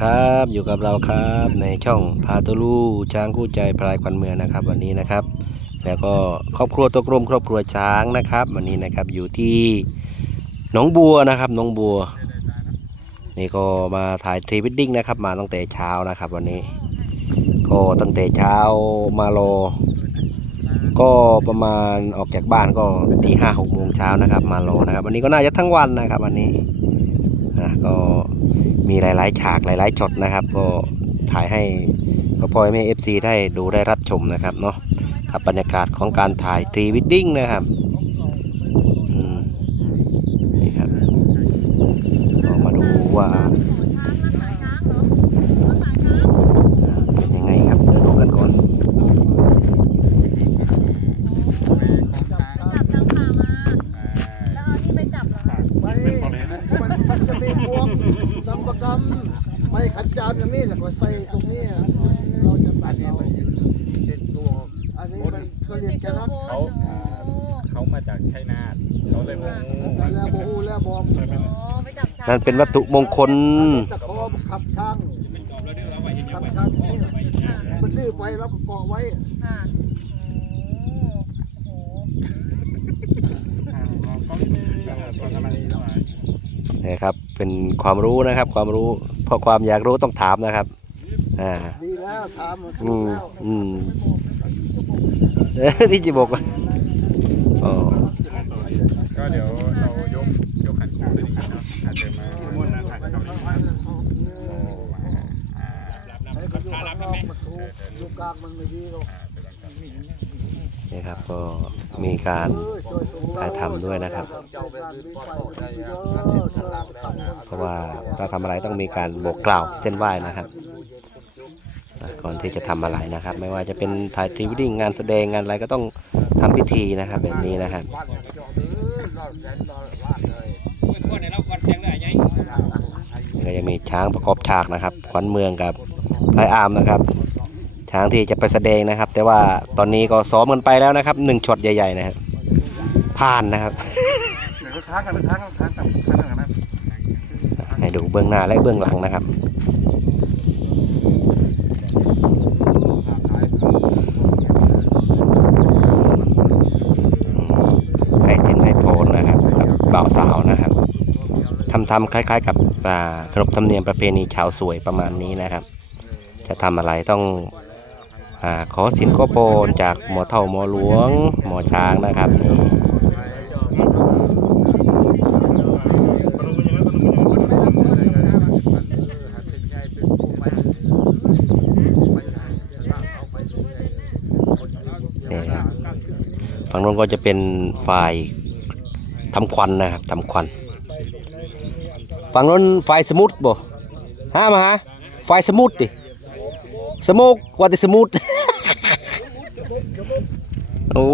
ครับ อยู่กับเราครับในช่องพาตุลูช้างคู่ใจพลายควันเมืองนะครับ วันนี้นะครับ แล้วก็ครอบครัวตัวกลมครอบครัวช้างนะครับ วันนี้นะครับอยู่ที่หนองบัวนะครับหนองบัว นี่ก็มาถ่ายทรีวิดดิ้งนะครับ มาตั้งแต่เช้านะครับ วันนี้ ก็ตั้งแต่เช้ามารอก็ประมาณออกจากบ้านก็ตีห้าหกโมงเช้านะครับ มารอนะครับ วันนี้ก็น่าจะทั้งวันนะครับ วันนี้ นะก็มีหลายๆฉากหลายๆช็อตนะครับ ก็ถ่ายให้พ่อพ่อแม่เอฟซีได้ดูได้รับชมนะครับเนาะกับบรรยากาศของการถ่ายทรีวิดดิ้งนะครับนี่ครับเรามาดูว่าเป็นยังไงครับเดี๋ยวดูกันก่อน จับจังพามา แล้วเอานี่ไปจับเหรอคะ ไม่มันมันจะมีพวงนำประกำไม่ขันจานอย่างนี้แหละก็ใส่ตรงนี้เราจะตัดเอาเป็นตัวอันนี้มันเขาเรียกแค่นั้น เขา เขามาจากชัยนาทเขาเลยมางู แล้วโบหูแล้วบอก อ๋อไปจับช้าง นั่นเป็นวัตถุมงคลตะคอขับช่างขับช่างนี่มันดื้อไปแล้วก็เกาะไว้ค่ะโอ้โหนะครับ เป็นความรู้นะครับ ความรู้เพราะความอยากรู้ต้องถามนะครับ อ่าดีแล้วถามมันอืถูกมแล้วอืมเอ้ยที่จะบอกว่าอ๋อ ก็เดี๋ยวเรายกยกขันครูขึ้นอีก ทีเนาะอาจจะมาบนขันเกาหลีมาอ่าให้มันอยู่ข้างนอกมันถูกอยู่กลางมันไม่ดีหรอกนี่ครับก็มีการเออช่วยตัวถ่ายทำด้วยนะครับ เพราะว่าถ้าทำอะไรต้องมีการบอกกล่าวเส้นไหว้นะครับอะก่อนที่จะทำอะไรนะครับ ไม่ว่าจะเป็นถ่ายทรีวิดิ้งงานแสดงงานอะไรก็ต้องทำพิธีนะครับ แบบนี้นะครับ นี่ก็ยังมีช้างประกอบฉากนะครับ ขวัญเมืองกับพลายอามนะครับ ช้างที่จะไปแสดงนะครับ แต่ว่าตอนนี้ก็ซ้อมกันไปแล้วนะครับหนึ่งช็อตใหญ่ๆนะครับผ่านนะครับเดี๋ยวช้างกันช้างช้างกับช้างกันนะให้ดูเบื้องหน้าและเบื้องหลังนะครับ ให้สินให้โพลนะครับกับบ่าวสาวนะครับ ทำทำคล้าย ๆ กับขนบธรรมเนียมประเพณีชาวสวยประมาณนี้นะครับ จะทำอะไรต้องอขอสินขอโปนจากหมอเท่าหมอหลวง หมอช้างนะครับฝั่งโน้นก็จะเป็นฝ่ายทำควันนะครับทำควัน ฝั่งโน้นฝ่ายสมุทรบ่ฮะมาฮะฝ่ายสมุทรดิสมุกว่าแต่สมุทรโอ้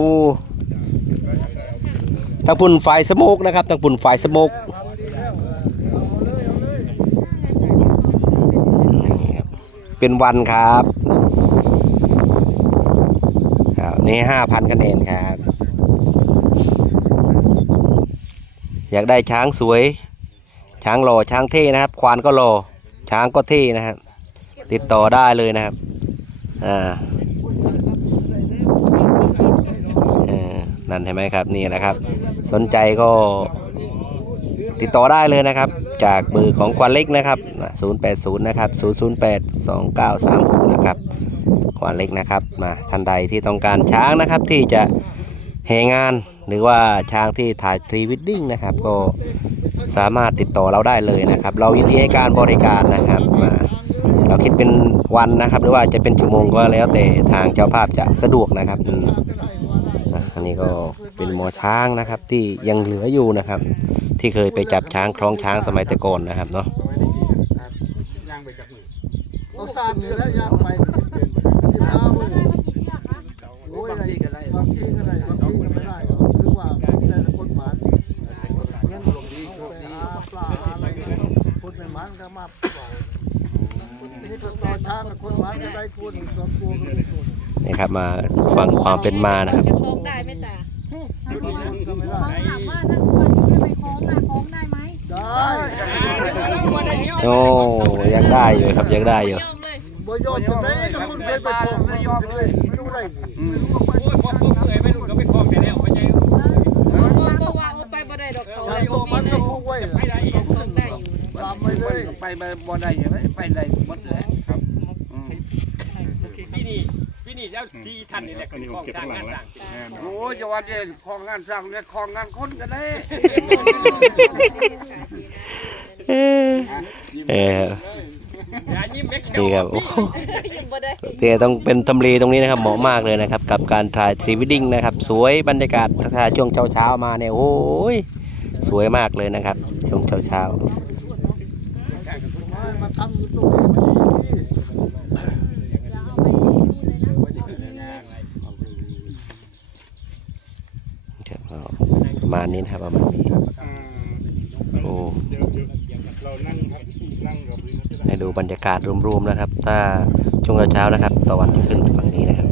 ทางปุ่นฝ่ายสมุกนะครับทางปุ่นฝ่ายสมุกเป็นวันครับนี่ห้าพันคะแนนครับ อยากได้ช้างสวย ช้างหล่อช้างเท่นะครับ ควานก็หล่อช้างก็เท่นะครับ ติดต่อได้เลยนะครับอ่าอนั่นเห็นไหมครับนี่นะครับ สนใจก็ติดต่อได้เลยนะครับ จากเบอร์ของควานเล็กนะครับ 080 นะครับ 008 2936 นะครับควานเล็กนะครับมาท่านใดที่ต้องการช้างนะครับที่จะแห่งานหรือว่าช้างที่ถ่ายพรีวิดดิ้งนะครับ ก็ สามารถติดต่อเราได้เลยนะครับ เรายินดีให้การบริการนะครับมาเราคิดเป็นวันนะครับ หรือว่าจะเป็นชั่วโมงก็แล้วแต่ทางเจ้าภาพจะสะดวกนะครับอันนี้ก็เป็นหมอช้างนะครับ ที่ยังเหลืออยู่นะครับ ที่เคยไปจับช้างคล้องช้างสมัยแต่ก่อนนะครับเนาะย่างไปกับมือเราสร้างอยู่แล้วย่างไปสิบห้าวันโอ้ยอะไรบางที่ก็ได้บางที่ก็ไม่ได้หรอกคือว่าแต่ละคนหมานเงินลงดีโชคดีปลาอะไร คนเป็นหมานก็มานี่ก็ต่อช้างกับคนหมานก็ได้คนสองตัวก็ได้คนนี่ครับมาฟังความเป็นมานะครับจะคล้องได้ไหมตาก็ไม่ได้เขาถามว่าถ้าคนที่ไปคล้องน่ะคล้องได้ไหมไได้โอ้ยังได้อยู่ครับยังได้อยู่ยอมเลยบ่ยอมจังได๋ก็คุณเป็นไปคงไม่ยอมเลยอยู่ได้นี่โอ้ยพอพวกเอ้ยไม่รู้ก็ไปคล้องกันแล้วไปยังเออก็ว่าเอาไปบ่ได้ดอกเขาชาได้ติของมันก็คงไว้ไม่ได้อีกต้องได้อยู่นะตามไว้เลยไปไปบ่ได้อย่างไรไปได้หมดแหละพี่นี่พี่นี่แล้วซีท่านนี่แหละคือคล้องสร้างงานสร้างโอ้ยจะว่าจะคลองงานสร้างเนี่ยคลองงานคนกันได้เอออย่ายิ้มเม็กเขียวนี่ครับโอ้โหยังบ่ได้แต่ต้องเป็นทำเลตรงนี้นะครับเหมาะมากเลยนะครับ กับการถ่ายทรีวิดดิ้งนะครับ สวยบรรยากาศถ้าช่วงเช้าๆมาเนี่ยโอ้ยสวยมากเลยนะครับ ช่วงเช้ามาทำอยู่ตรงนี้ จะเอาไปนี่เลยนะ ๆครับก็ประ มาณนี้นะครับประมาณนี้ โอ้ ให้ดูบรรยากาศรวมๆนะครับ ถ้าช่วงเช้านะครับ ตะวันจะขึ้นฝั่งนี้นะครับ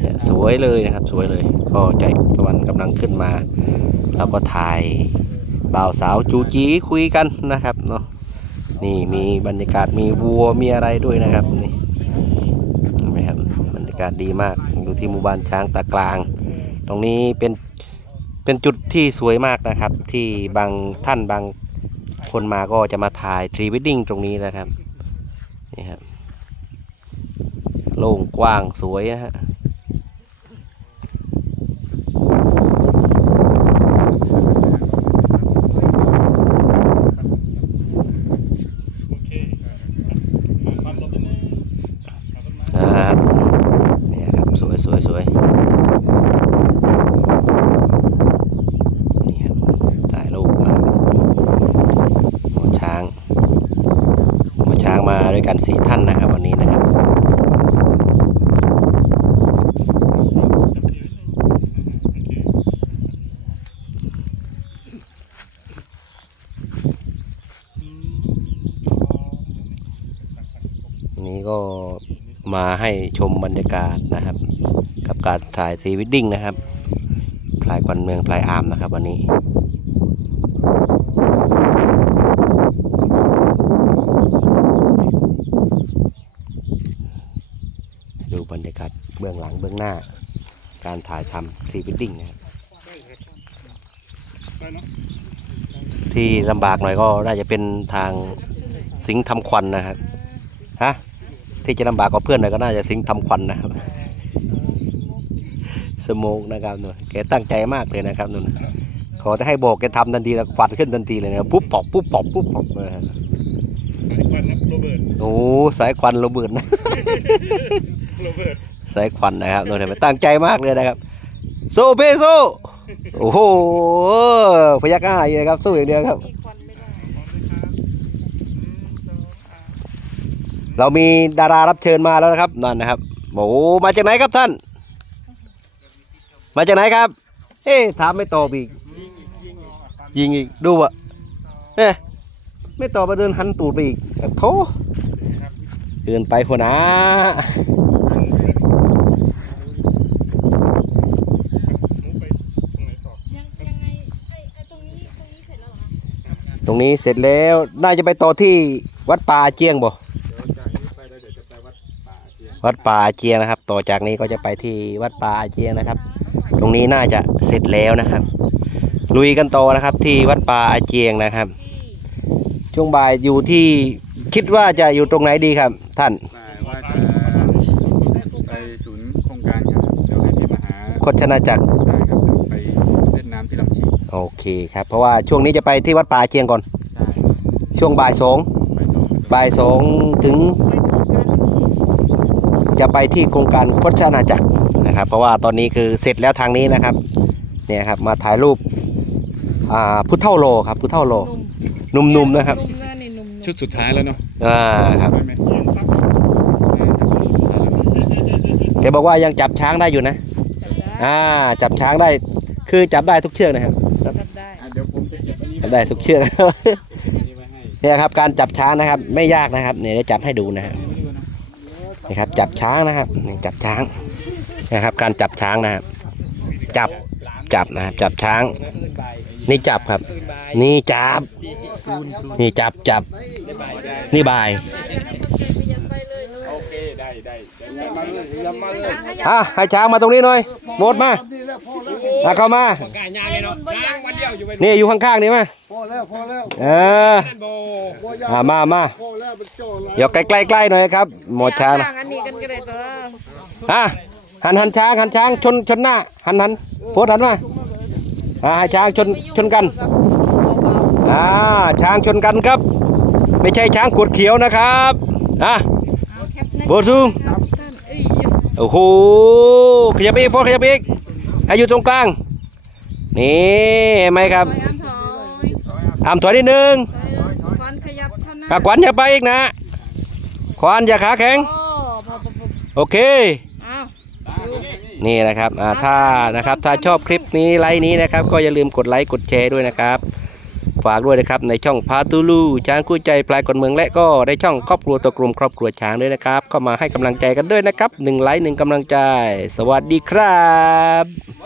เนี่ยสวยเลยนะครับ สวยเลย ก็ใจตะวันกำลังขึ้นมา เราก็ถ่ายบ่าวสาวจูจีคุยกันนะครับเนาะ นี่มีบรรยากาศมีวัวมีอะไรด้วยนะครับนี่เห็นไหมครับบรรยากาศดีมากอยู่ที่หมู่บ้านช้างตากลาง ตรงนี้เป็น เป็นจุดที่สวยมากนะครับ ที่บางท่านบางคนมาก็จะมาถ่ายทรีวิดดิ้งตรงนี้นะครับนี่ครับโล่งกว้างสวยนะฮะ โอเคความรถนิดนึงเอาต้นไม้ นะครับเนี่ยครับสวยสวยสวยนี่ครับถ่ายรูปมาหมอช้างหมอ ช้างมาด้วยกันสี่ท่านนะครับ วันนี้นะครับนี้ก็มาให้ชมบรรยากาศนะครับ กับการถ่ายทีวิดดิ้งนะครับพลายควันเมืองพลายอามนะครับวันนี้ บรรยากาศเบื้องหลังเบื้องหน้า การถ่ายทำพรีวิดดิ้งนะครับที่ลำบากหน่อยก็น่าจะเป็นทางสิงห์ทำควันนะครับฮะที่จะลำบากกว่าเพื่อนหน่อยก็น่าจะสิงห์ทำควันนะครับสโมกนะครับนู่นแกตั้งใจมากเลยนะครับนู่นขอจะให้บอกแกทำทันทีแล้วควันขึ้นทันทีเลยนะปุ๊บปอบปุ๊บปอบปุ๊บปอบนะฮะสาย วันนะโรเบิร์ตโอ้สายควันระเบิดนะ โรเบิร์ตสายควันนะครับโดนเห็นไหมตั้งใจมากเลยนะครับสู้พี่สู้โอ้โหพยักหน้าอยู่นะครับสู้อย่างเดียวครับ มีควันไม่ได้เรามีดารารับเชิญมาแล้วนะครับนั่นนะครับโอ้โหมาจากไหนครับท่าน มาจากไหนครับ เอ๊ะถามไม่ตอบอีกยิงอีกดูวะเนี่ย ไม่ตอบมาเดินหันตูดไปอีกโถเดินไปหัวหน้ามุกไปตรงไหนต่อยังยังไงไอ้ไอ้ตรงนี้ตรงนี้เสร็จแล้วเหรอคะตรงนี้เสร็จแล้ว น่าจะไปต่อที่วัดป่าอาเจียงบ่เดี๋ยวจากนี้ไปแล้วเดี๋ยวจะไปวัดป่าเทียนวัดป่าอาเจียงนะครับ ต่อจากนี้ก็จะไปที่วัดป่าอาเจียงนะครับ ตรงนี้น่าจะเสร็จแล้วนะครับ ลุยกันต่อนะครับที่วัดป่าอาเจียงนะครับที่ ช่วงบ่ายอยู่ที่คิดว่าจะอยู่ตรงไหนดีครับ ท่านว่าจะไปศูนย์โครงการครับเดี๋ยวให้พี่มาหาโคชนาจักรใช่ครับเดี๋ยวไปเล่นน้ำที่ลำชีโอเคครับ เพราะว่าช่วงนี้จะไปที่วัดป่าอาเจียงก่อน ใช่ช่วงบ่ายสองไปสองบ่ายสองถึงไปโครงการน้ำชีจะไปที่โครงการโคชนาจักรนะครับ เพราะว่าตอนนี้คือเสร็จแล้วทางนี้นะครับ เนี่ยครับมาถ่ายรูปอ่าพุทธเท่าโลครับพุทธเท่าโลนุ่มห นุ่มๆนะครับ นุ่มนะนี่นุ่มๆชุดสุดท้ายแล้วเนาะอ่าครับไปไหมยืนปั๊บแกบอกว่ายังจับช้างได้อยู่นะ จับได้อ่า จับช้างได้ คือจับได้ทุกเชือกนะครับ จับได้อะเดี๋ยวผมจะเก็บอันนี้จับได้ทุกเชือกเก็บอันนี้ไว้ให้เนี่ยครับการจับช้างนะครับ ไม่ยากนะครับเนี่ยได้จับให้ดูนะฮะนี่ครับ จับช้างนะครับนี่จับช้างนะครับ การจับช้างนะครับ จับจับนะครับจับช้างนี่ จับครับ นี่จับ นี่จับจับ นี่บายโอเคได้ได้ได้มาเลยยำมาเลยอะให้ช้างมาตรงนี้หน่อยหมดมานี่แหละพอแล้วอะเข้ามา กายยางไงเนาะยางวันเดียวอยู่ไปนี่อยู่ข้างๆนี่มาพอแล้วพอแล้วเออนั่นโบพอยาอะมามาพอแล้วเป็นโจ้แล้วเดี๋ยวใกล้ๆใกล้ๆหน่อยครับ หมดช้างนะอันนี้กันก็ได้ตัวอะหันหันช้างหันช้างชนชนหน้า หันหันโพสหันมา อ่าให้ช้างชนชนกันอ่าช้างชนกันครับ ไม่ใช่ช้างขวดเขียวนะครับอะโบซูงโอ้โหขยับไปอีกโฟขยับไปอีกให้อยู่ตรงกลาง นี่เห็นไหมครับไปอันถอยอามถอยนิดนึงก่อนขยับเท่านั้นอะขวัญอย่าไปอีกนะขวัญอย่าขาแข็ง โอ้พอพอพอโอเคอ้าว นี่นะครับอ่าถ้านะครับถ้าชอบคลิปนี้ไลค์นี้นะครับ ก็อย่าลืมกดไลค์กดแชร์ด้วยนะครับ ฝากด้วยนะครับในช่องพาตูลูช้างคู่ใจพลายกอนเมืองและก็ในช่องครอบครัวตัวกลุ่มครอบครัวช้างด้วยนะครับเข้ามาให้กำลังใจกันด้วยนะครับหนึ่งไลค์หนึ่งกำลังใจ สวัสดีครับมา